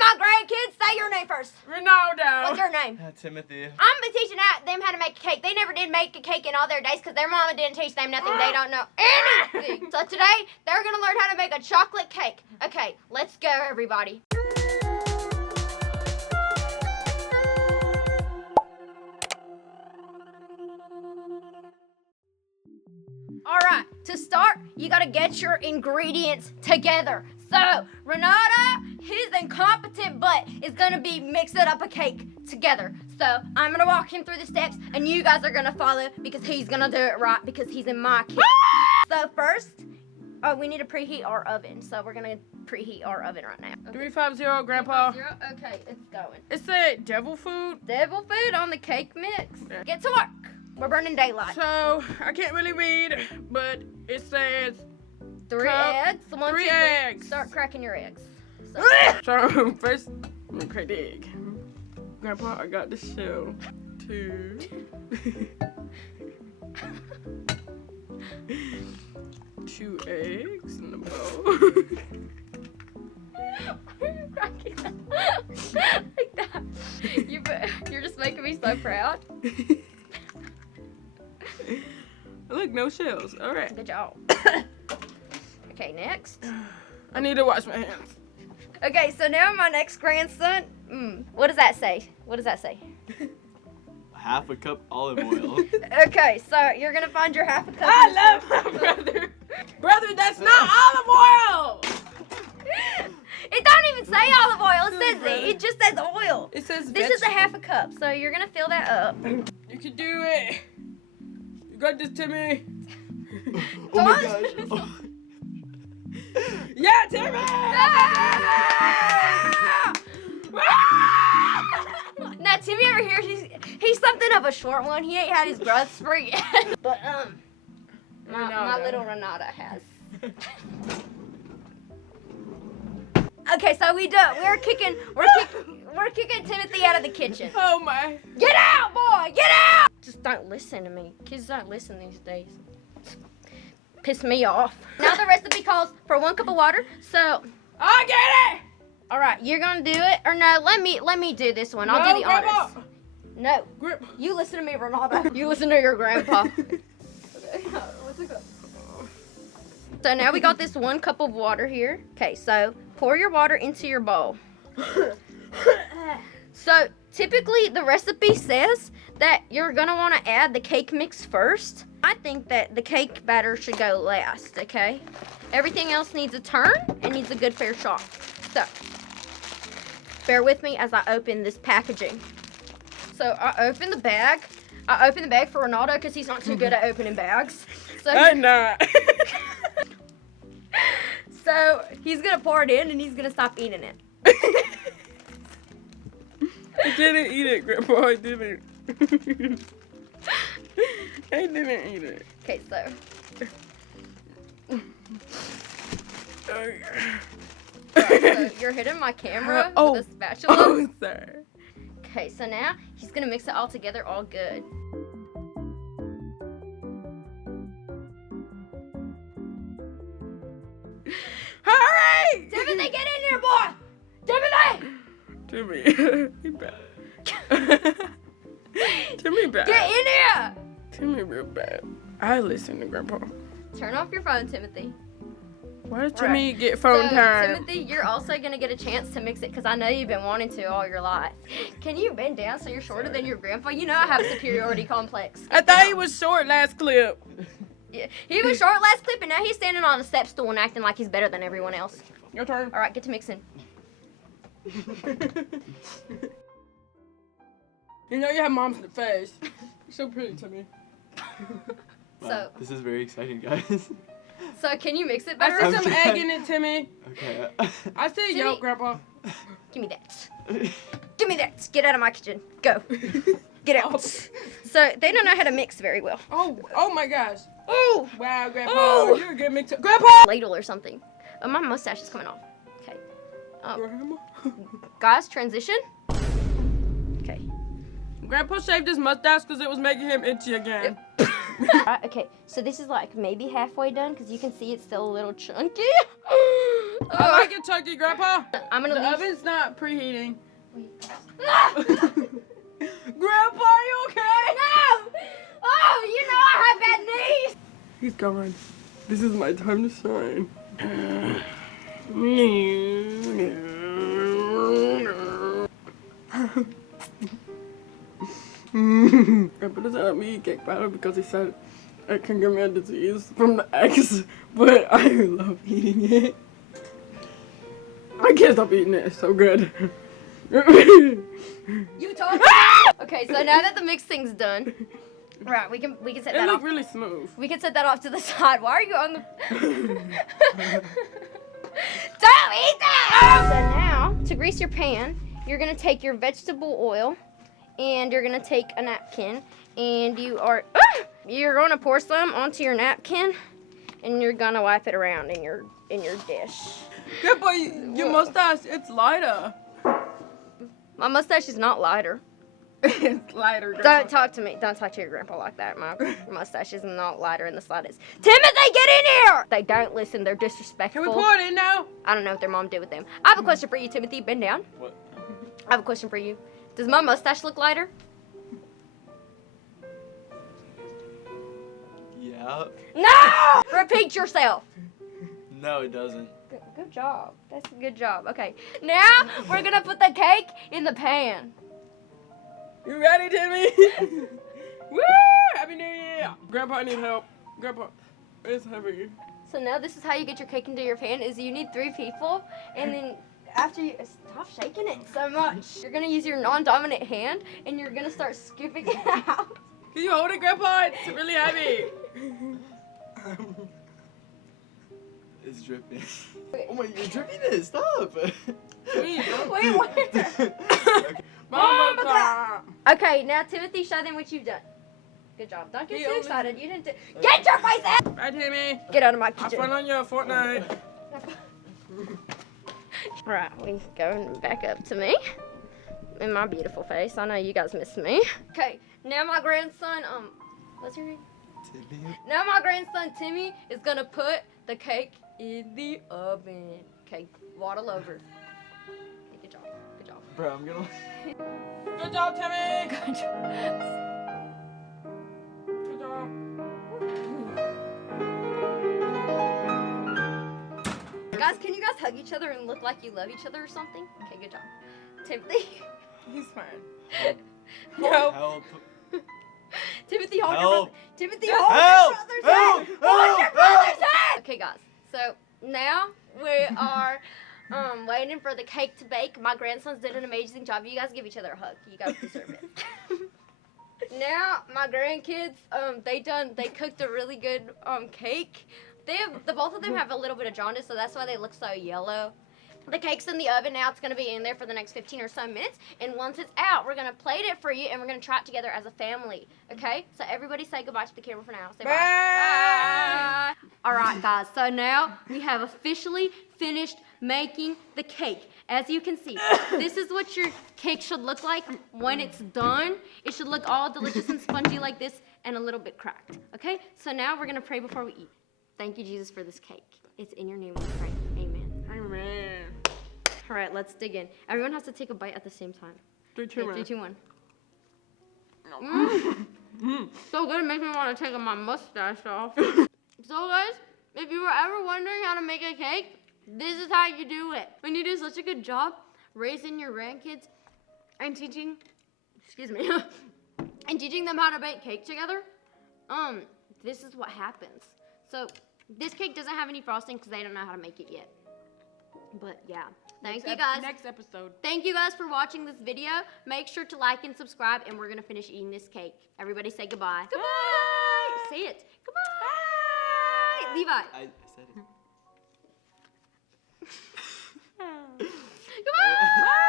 Come on, grandkids, say your name first. Ronaldo. What's your name? Timothy. I'm teaching them how to make a cake. They never did make a cake in all their days because their mama didn't teach them nothing. They don't know anything. So today, they're going to learn how to make a chocolate cake. Okay, let's go, everybody. All right, to start, you got to get your ingredients together. So, Renata, his incompetent butt is going to be mixing up a cake together. So, I'm going to walk him through the steps, and you guys are going to follow because he's going to do it right because he's in my kitchen. So, first, we need to preheat our oven. So, we're going to preheat our oven right now. Okay. 350, Grandpa. 350. Okay, it's going. It said devil food. Devil food on the cake mix. Yeah. Get to work. We're burning daylight. So, I can't really read, but it says... 3 eggs. 1, 3 2, eggs. Start cracking your eggs. So first, I'm gonna crack the egg. Grandpa, I got the shell. 2. 2 eggs in the bowl. Why are you cracking that? Like that? You're just making me so proud. Look, no shells. All right. Good job. Okay, next. I need to wash my hands. Okay, so now my next grandson. What does that say? What does that say? Half a cup olive oil. Okay, so you're gonna find your half a cup. I love my brother. Brother, that's not olive oil. It don't even say olive oil. It says it. It just says oil. It says this is a half a cup, so you're gonna fill that up. You can do it. You got this, Timmy. Oh my gosh. Oh. Yeah, Timmy! Now Timmy over here, he's something of a short one. He ain't had his growth spurt yet. But my little Renata has. Okay, so we're kicking Timothy out of the kitchen. Oh my. Get out, boy! Get out! Just don't listen to me. Kids don't listen these days. Piss me off. Now the recipe calls for 1 cup of water, so I get it! Alright, you're gonna do it? Or no, let me do this one. I'll do the honors. No. Grip. You listen to me, Ronaldo. You listen to your grandpa. So now we got this 1 cup of water here. Okay, so pour your water into your bowl. So typically the recipe says that you're gonna wanna add the cake mix first. I think that the cake batter should go last, okay? Everything else needs a turn and needs a good fair shot. So, bear with me as I open this packaging. So, I open the bag. I open the bag for Ronaldo because he's not too good at opening bags. So I'm not. So, he's gonna pour it in and he's gonna stop eating it. I didn't eat it, Grandpa. I didn't. I didn't eat it. Okay, so. Right, so you're hitting my camera with a spatula. Oh, sorry. Okay, so now he's gonna mix it all together all good. Hurry! Timothy, get in here, boy! Timothy! Timmy, he bad. Timmy bad. Get in here! Timmy real bad. I listen to Grandpa. Turn off your phone, Timothy. Why does Timmy get phone time? Timothy, you're also going to get a chance to mix it because I know you've been wanting to all your life. Can you bend down so you're shorter than your grandpa? You know I have a superiority complex. I thought he was short last clip. Yeah, he was short last clip and now he's standing on a step stool and acting like he's better than everyone else. Your turn. All right, get to mixing. You know you have mom's face. You're so pretty, Timmy. Wow, So this is very exciting, guys. So can you mix it better? I see some egg in it, Timmy. Okay. I see yolk, Grandpa. Give me that. Give me that. Get out of my kitchen. Go. Get out. So they don't know how to mix very well. Oh my gosh. Oh. Wow, Grandpa. Oh. You're a good mixer. Grandpa! Ladle or something. Oh, my mustache is coming off. Okay. Grandma? Guys, transition. Okay. Grandpa shaved his mustache because it was making him itchy again. Okay, so this is like maybe halfway done because you can see it's still a little chunky. I like it chunky, Grandpa. I'm gonna The leave. oven's not preheating. Ah! Grandpa, are you okay? No! Oh, you know I have bad knees. He's gone. This is my time to shine. Grandpa doesn't let me eat cake batter because he said it can give me a disease from the eggs, but I love eating it. I can't stop eating it. It's so good. You talk. Okay, so now that the mix thing's done, right? We can set It that looked off. really smooth. We can set that off to the side. Why are you on the? Don't eat that! So now, to grease your pan, you're gonna take your vegetable oil, and you're gonna take a napkin, and you're gonna pour some onto your napkin, and you're gonna wipe it around in your dish. Grandpa, your mustache, it's lighter. My mustache is not lighter. It's lighter, Grandpa. Don't talk to me. Don't talk to your grandpa like that. My mustache is not lighter in the slightest. Timothy, get in here! They don't listen. They're disrespectful. Can we pour it in now? I don't know what their mom did with them. I have a question for you, Timothy. Bend down. What? I have a question for you. Does my mustache look lighter? Yeah. No! Repeat yourself. No, it doesn't. Good job. That's a good job. Okay. Now we're gonna put the cake in the pan. You ready, Timmy? Woo! Happy New Year! Grandpa, I need help. Grandpa, it's heavy. So now this is how you get your cake into your pan. Is you need 3 people, and then after you stop shaking it so much, you're gonna use your non-dominant hand, and you're gonna start scooping it out. Can you hold it, Grandpa? It's really heavy. It's dripping. Oh my, you're dripping it. Stop. Please, don't. Wait, wait. Okay. Mama. Okay, now Timothy, show them what you've done. Good job. Don't get He too only- excited. You didn't do. Get your face out! Bye, Timmy. Get out of my Have kitchen. fun on your Fortnite. All right, we going back up to me in my beautiful face. I know you guys miss me. Okay, now my grandson, what's your name? Timmy. Now my grandson Timmy is gonna put the cake in the oven. Okay, waddle over. Okay, good job. Good job. Bro, I'm gonna. Good job, Timmy. Good job. Good job. Guys, can you guys hug each other and look like you love each other or something? Okay, good job. Timothy. He's fine. No. Help. Timothy, hold your Help. brother. Timothy, hold Help. your brother's Help. hand. Hold your Help. brother's hand. Okay, guys. So now we are waiting for the cake to bake. My grandsons did an amazing job. You guys give each other a hug. You guys deserve it. Now my grandkids, they cooked a really good cake. The both of them have a little bit of jaundice, so that's why they look so yellow. The cake's in the oven now. It's going to be in there for the next 15 or so minutes. And once it's out, we're going to plate it for you, and we're going to try it together as a family. Okay? So everybody say goodbye to the camera for now. Say bye. Bye. All right, guys. So now we have officially finished making the cake. As you can see, this is what your cake should look like when it's done. It should look all delicious and spongy like this and a little bit cracked. Okay? So now we're going to pray before we eat. Thank you, Jesus, for this cake. It's in your name we pray. Amen. Amen. All right, let's dig in. Everyone has to take a bite at the same time. 3, 2, Okay, 3, 2, 1. Mm. So good, it makes me want to take my mustache off. So guys, if you were ever wondering how to make a cake, this is how you do it. When you do such a good job raising your grandkids and teaching, and teaching them how to bake cake together, this is what happens. So this cake doesn't have any frosting because they don't know how to make it yet. But yeah, thank you guys. Next episode. Thank you guys for watching this video. Make sure to like and subscribe, and we're gonna finish eating this cake. Everybody say goodbye. Goodbye. Say it. Goodbye. Levi. I said it. Goodbye.